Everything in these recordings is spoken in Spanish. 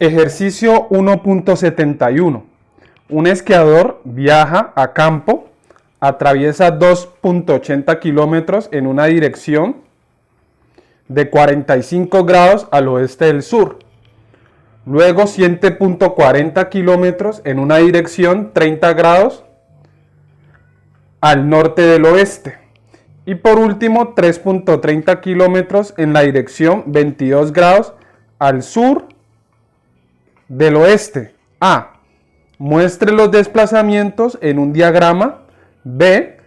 Ejercicio 1.71. Un esquiador viaja a campo, atraviesa 2.80 kilómetros en una dirección de 45 grados al oeste del sur. Luego 7.40 kilómetros en una dirección 30 grados al norte del oeste. Y por último 3.30 kilómetros en la dirección 22 grados al sur del oeste. A. Muestre los desplazamientos en un diagrama. B.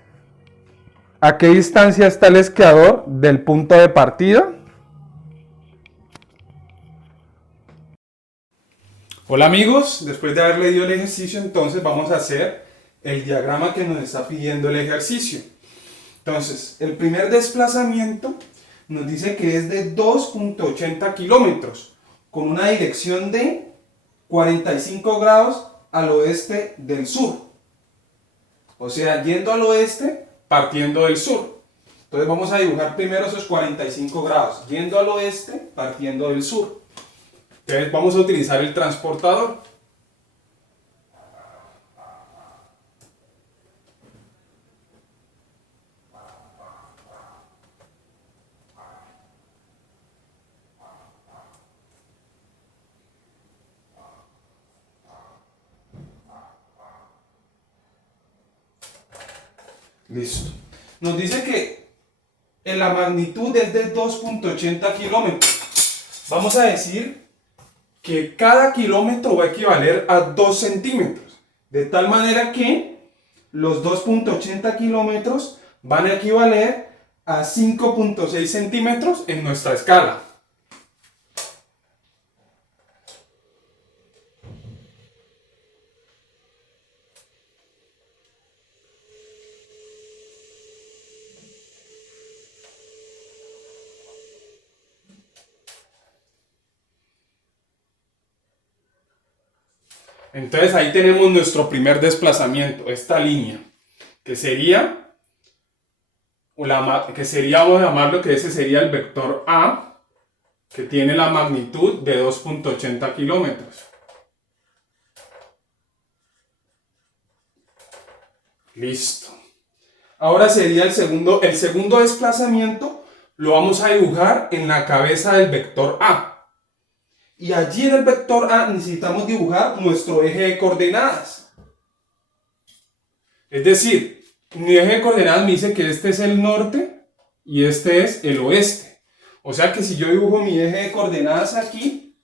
¿A qué distancia está el esquiador del punto de partida? Hola amigos, después de haber leído el ejercicio, entonces vamos a hacer el diagrama que nos está pidiendo el ejercicio. Entonces, el primer desplazamiento nos dice que es de 2.80 kilómetros con una dirección de 45 grados al oeste del sur. O sea, yendo al oeste, partiendo del sur. Entonces vamos a dibujar primero esos 45 grados, yendo al oeste, partiendo del sur. Entonces vamos a utilizar el transportador. Listo. Nos dice que la magnitud es de 2.80 kilómetros. Vamos a decir que cada kilómetro va a equivaler a 2 centímetros. De tal manera que los 2.80 kilómetros van a equivaler a 5.6 centímetros en nuestra escala. Entonces ahí tenemos nuestro primer desplazamiento, esta línea, que sería, vamos a llamarlo que ese sería el vector A, que tiene la magnitud de 2.80 kilómetros. Listo. Ahora sería el segundo desplazamiento, lo vamos a dibujar en la cabeza del vector A. Y allí en el vector A necesitamos dibujar nuestro eje de coordenadas. Es decir, mi eje de coordenadas me dice que este es el norte y este es el oeste. O sea que si yo dibujo mi eje de coordenadas aquí,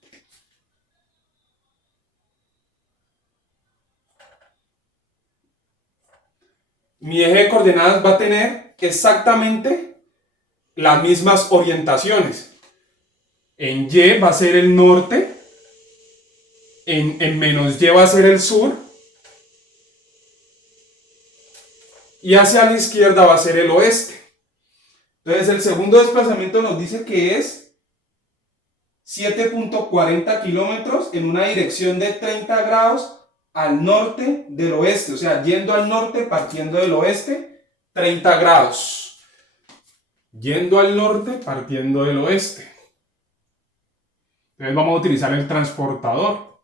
mi eje de coordenadas va a tener exactamente las mismas orientaciones. En Y va a ser el norte, en menos Y va a ser el sur, y hacia la izquierda va a ser el oeste. Entonces el segundo desplazamiento nos dice que es 7.40 kilómetros en una dirección de 30 grados al norte del oeste. O sea, yendo al norte, partiendo del oeste, 30 grados. Yendo al norte, partiendo del oeste. Entonces vamos a utilizar el transportador.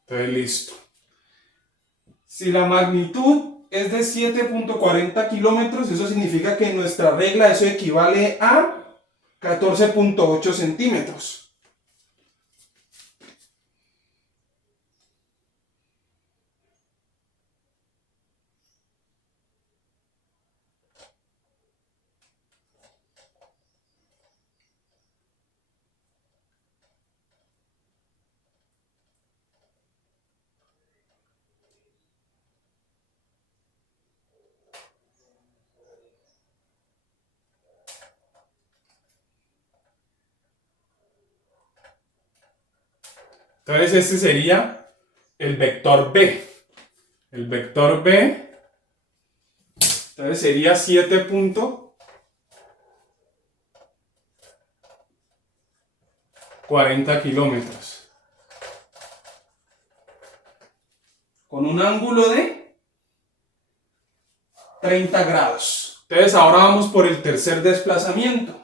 Entonces listo. Si la magnitud es de 7.40 kilómetros, eso significa que en nuestra regla eso equivale a 14.8 centímetros. Entonces este sería el vector B. El vector B, entonces sería 7.40 kilómetros. con un ángulo de 30 grados. Entonces ahora vamos por el tercer desplazamiento.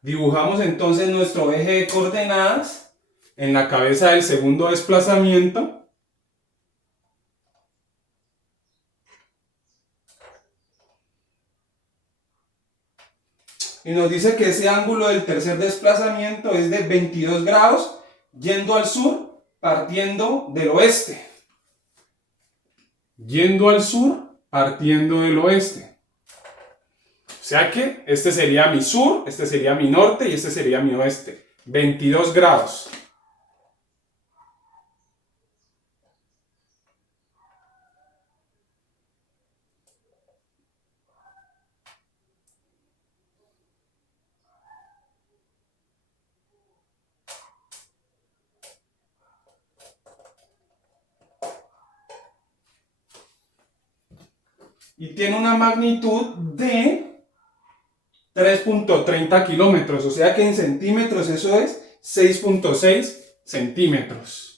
Dibujamos entonces nuestro eje de coordenadas en la cabeza del segundo desplazamiento. Y nos dice que ese ángulo del tercer desplazamiento es de 22 grados yendo al sur, partiendo del oeste. Yendo al sur, partiendo del oeste. O sea que este sería mi sur, este sería mi norte y este sería mi oeste. 22 grados. Y tiene una magnitud de 3.30 kilómetros, o sea que en centímetros eso es 6.6 centímetros.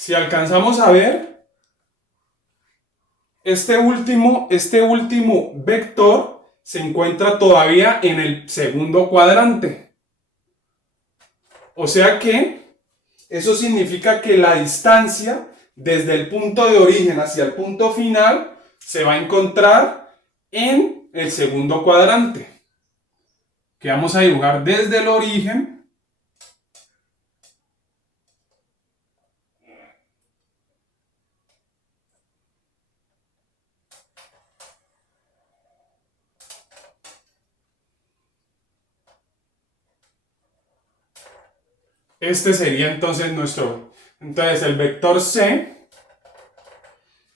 Si alcanzamos a ver, este último vector se encuentra todavía en el segundo cuadrante. O sea que eso significa que la distancia desde el punto de origen hacia el punto final se va a encontrar en el segundo cuadrante, que vamos a dibujar desde el origen Este sería entonces nuestro... Entonces el vector C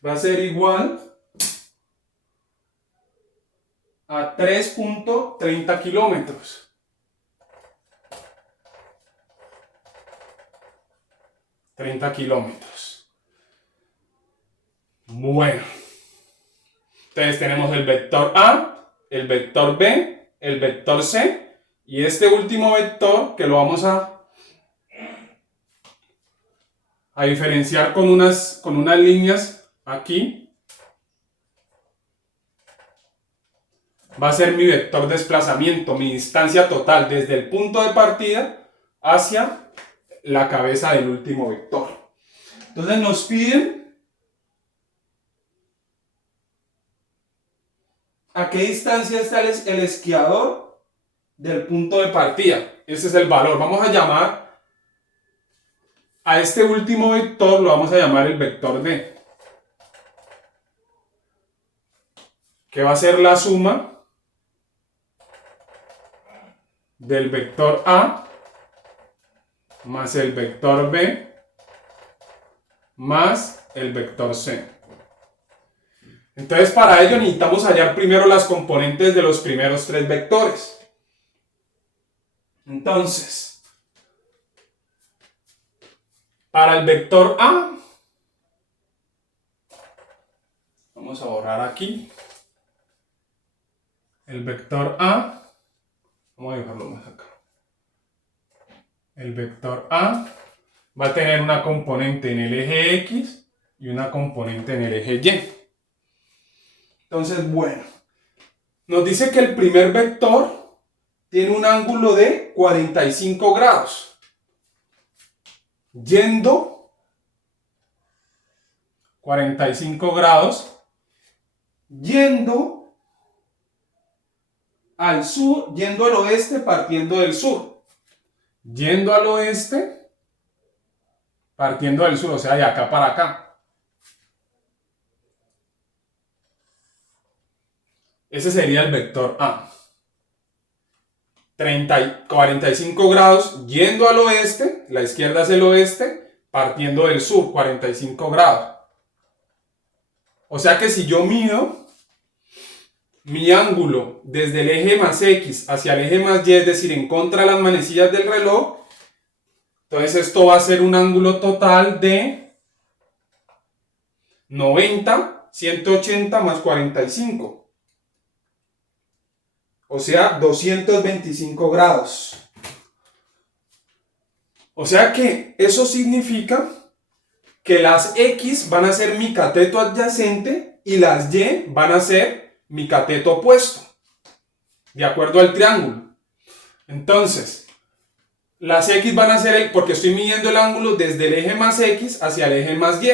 va a ser igual a 3.30 kilómetros. Bueno. Entonces tenemos el vector A, el vector B, el vector C y este último vector que lo vamos a diferenciar con unas líneas aquí. Va a ser mi vector desplazamiento, mi distancia total desde el punto de partida hacia la cabeza del último vector. Entonces nos piden a qué distancia está el esquiador del punto de partida. Ese es el valor. Vamos a llamar a este último vector, lo vamos a llamar el vector D, que va a ser la suma del vector A más el vector B más el vector C. Entonces para ello necesitamos hallar primero las componentes de los primeros tres vectores. Entonces, para el vector A, vamos a borrar aquí, el vector A, vamos a dejarlo más acá. El vector A va a tener una componente en el eje X y una componente en el eje Y. Entonces, bueno, nos dice que el primer vector tiene un ángulo de 45 grados. Yendo 45 grados, yendo al sur, yendo al oeste partiendo del sur. Yendo al oeste partiendo del sur, o sea, de acá para acá. Ese sería el vector A. 45 grados yendo al oeste, la izquierda es el oeste, partiendo del sur, 45 grados. O sea que si yo mido mi ángulo desde el eje más X hacia el eje más Y, es decir, en contra de las manecillas del reloj, entonces esto va a ser un ángulo total de 90, 180 más 45. O sea, 225 grados. O sea que eso significa que las X van a ser mi cateto adyacente y las Y van a ser mi cateto opuesto, de acuerdo al triángulo. Entonces, las X van a ser, porque estoy midiendo el ángulo desde el eje más X hacia el eje más Y.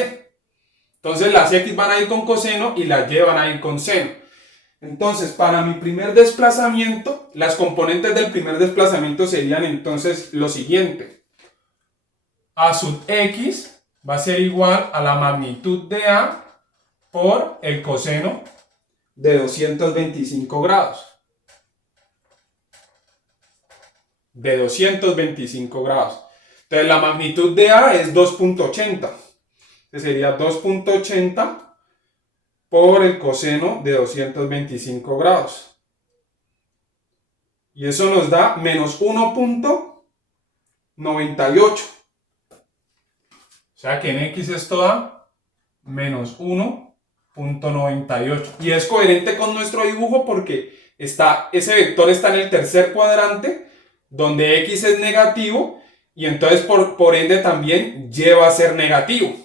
Entonces las X van a ir con coseno y las Y van a ir con seno. Entonces, para mi primer desplazamiento, las componentes del primer desplazamiento serían entonces lo siguiente. A sub X va a ser igual a la magnitud de A por el coseno de 225 grados. De 225 grados. Entonces la magnitud de A es 2.80. Sería 2.80 por el coseno de 225 grados. Y eso nos da menos 1.98. O sea que en X esto da menos 1.98. Y es coherente con nuestro dibujo porque ese vector está en el tercer cuadrante, donde X es negativo, y entonces por ende también Y va a ser negativo.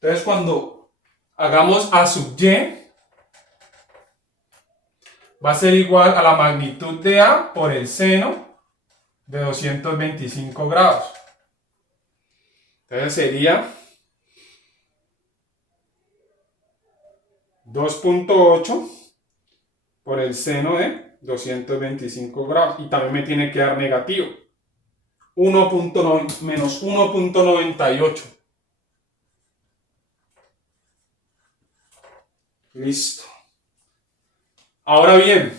Entonces cuando hagamos A sub Y, va a ser igual a la magnitud de A por el seno de 225 grados. Entonces sería 2.8 por el seno de 225 grados. Y también me tiene que dar negativo. Menos 1.98. Listo. Ahora bien,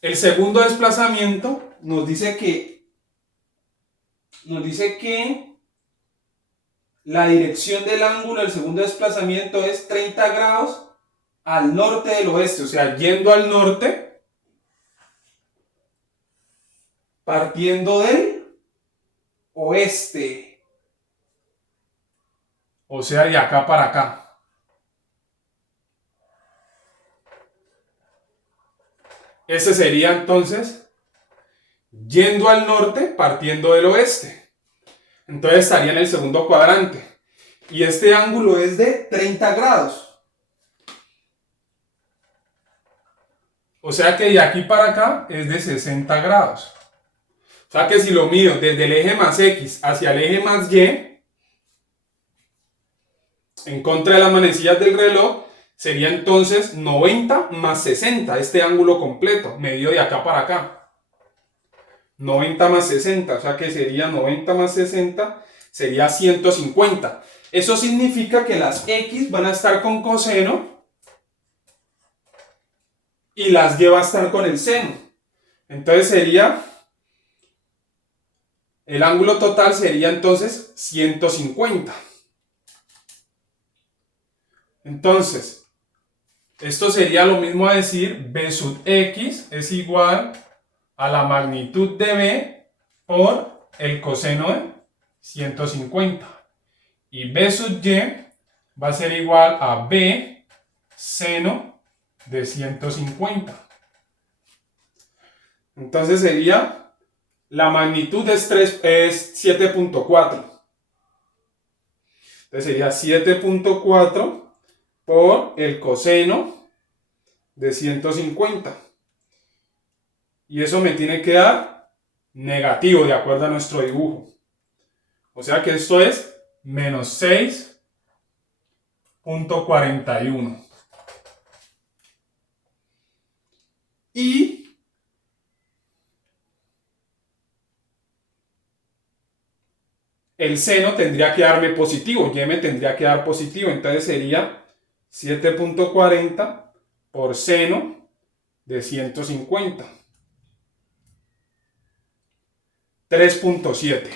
el segundo desplazamiento nos dice que la dirección del ángulo del segundo desplazamiento es 30 grados al norte del oeste, o sea, yendo al norte, partiendo del oeste. O sea, de acá para acá. Ese sería entonces yendo al norte, partiendo del oeste. Entonces estaría en el segundo cuadrante. Y este ángulo es de 30 grados. O sea que de aquí para acá es de 60 grados. O sea que si lo mido desde el eje más X hacia el eje más Y, en contra de las manecillas del reloj, sería entonces 90 más 60, este ángulo completo, medido de acá para acá. 90 más 60, o sea que sería 90 más 60, sería 150. Eso significa que las X van a estar con coseno y las Y va a estar con el seno. Entonces sería, el ángulo total sería entonces 150. Entonces, esto sería lo mismo a decir B sub X es igual a la magnitud de B por el coseno de 150. Y B sub Y va a ser igual a B seno de 150. Entonces sería, la magnitud es 7.4. Entonces sería 7.4 por el coseno de 150. Y eso me tiene que dar negativo de acuerdo a nuestro dibujo. O sea que esto es menos 6.41. Y el seno tendría que darme positivo, Y me tendría que dar positivo. Entonces sería 7.40 por seno de 150. 3.7.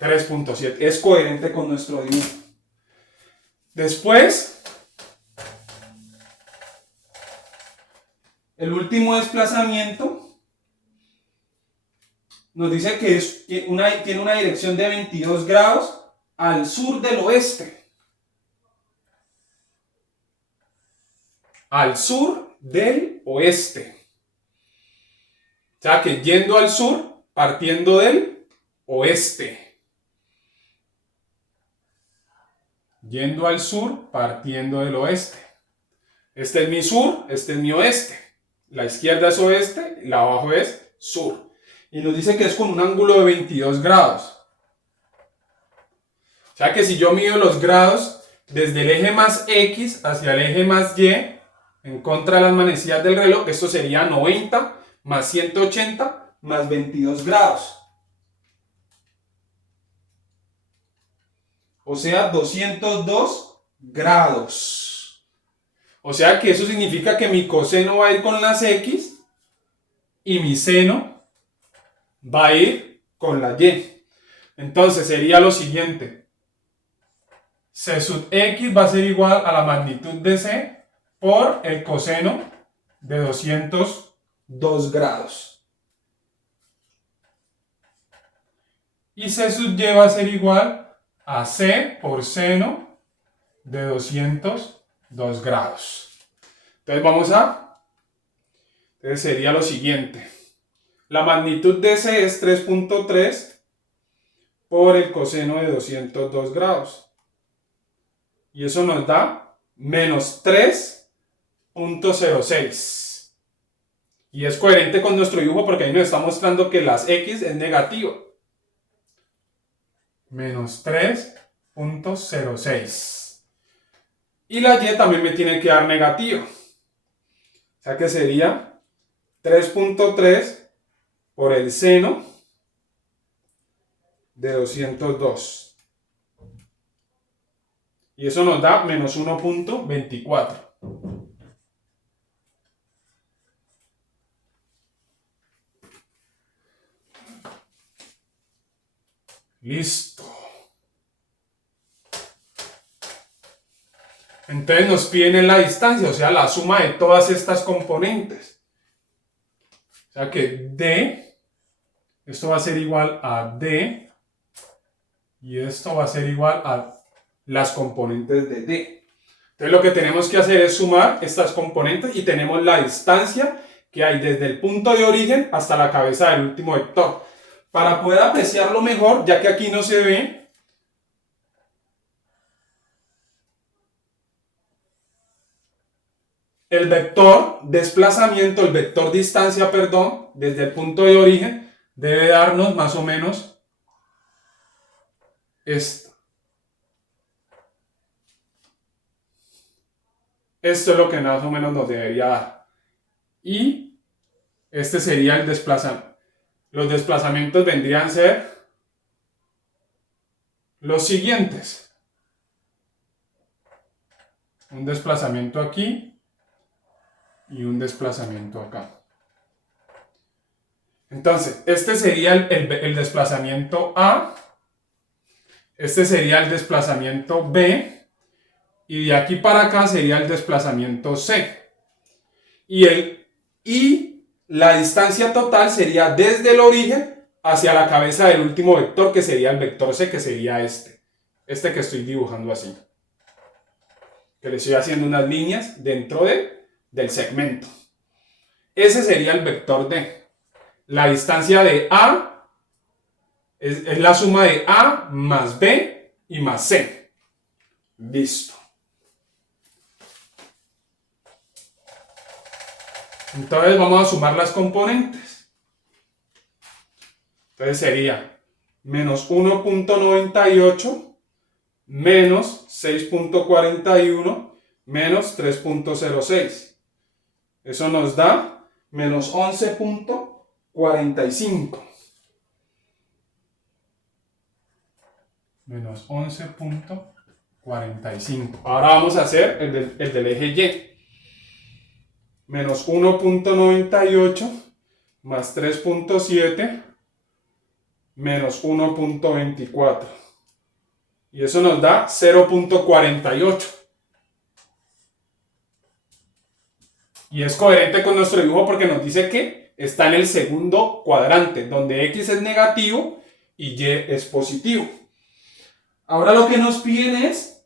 3.7. Es coherente con nuestro dibujo. Después, el último desplazamiento nos dice que tiene una dirección de 22 grados al sur del oeste. Al sur del oeste. O sea que yendo al sur, partiendo del oeste. Yendo al sur, partiendo del oeste. Este es mi sur, este es mi oeste. La izquierda es oeste, la abajo es sur. Y nos dice que es con un ángulo de 22 grados. O sea que si yo mido los grados desde el eje más X hacia el eje más Y, en contra de las manecillas del reloj, esto sería 90 más 180 más 22 grados. O sea, 202 grados. O sea que eso significa que mi coseno va a ir con las X y mi seno va a ir con la Y. Entonces sería lo siguiente. C sub X va a ser igual a la magnitud de C por el coseno de 202 grados. Y C sub Y va a ser igual a C por seno de 202 grados. Entonces sería lo siguiente. La magnitud de C es 3.3 por el coseno de 202 grados. Y eso nos da menos 3.06. Y es coherente con nuestro dibujo porque ahí nos está mostrando que las X es negativo. Menos 3.06. Y la Y también me tiene que dar negativo. O sea que sería 3.3 por el seno de 202. Y eso nos da menos 1.24. Listo. Entonces nos piden la distancia, o sea, la suma de todas estas componentes. O sea que D, esto va a ser igual a D, y esto va a ser igual a las componentes de D. Entonces lo que tenemos que hacer es sumar estas componentes y tenemos la distancia que hay desde el punto de origen hasta la cabeza del último vector. Para poder apreciarlo mejor, ya que aquí no se ve, el vector desplazamiento, el vector distancia, perdón, desde el punto de origen, debe darnos más o menos esto. Esto es lo que más o menos nos debería dar. Y este sería el desplazamiento. Los desplazamientos vendrían a ser los siguientes. Un desplazamiento aquí y un desplazamiento acá. Entonces, este sería el desplazamiento A. Este sería el desplazamiento B. Y de aquí para acá sería el desplazamiento C. Y la distancia total sería desde el origen hacia la cabeza del último vector, que sería el vector C, que sería este. Este que estoy dibujando así. Que le estoy haciendo unas líneas dentro del segmento. Ese sería el vector D. La distancia de A es la suma de A más B y más C. Listo. Entonces vamos a sumar las componentes. Entonces sería menos 1.98 menos 6.41 menos 3.06. Eso nos da menos 11.45. Menos 11.45. Ahora vamos a hacer el del eje Y. Menos 1.98 más 3.7 menos 1.24. Y eso nos da 0.48. Y es coherente con nuestro dibujo porque nos dice que está en el segundo cuadrante, donde X es negativo y Y es positivo. Ahora lo que nos piden es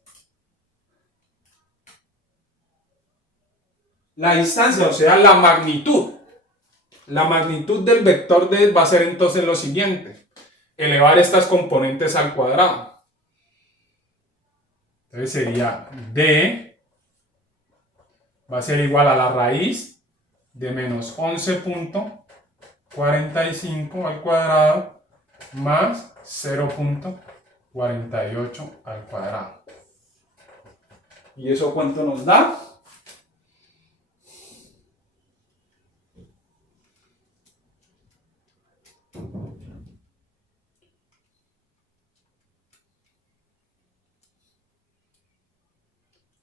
la distancia, o sea, la magnitud. La magnitud del vector D va a ser entonces lo siguiente: elevar estas componentes al cuadrado. Entonces sería D va a ser igual a la raíz de menos 11.45 al cuadrado más 0.48 al cuadrado. ¿Y eso cuánto nos da?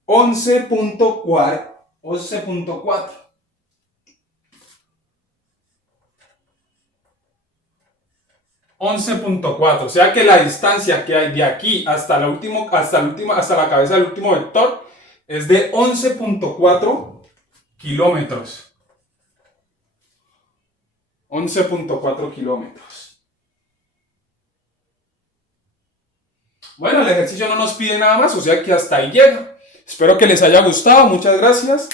Once punto cuatro. 11.4, o sea que la distancia que hay de aquí hasta la cabeza del último vector es de 11.4 kilómetros. 11.4 kilómetros. Bueno, el ejercicio no nos pide nada más, o sea que hasta ahí llega. Espero que les haya gustado, muchas gracias.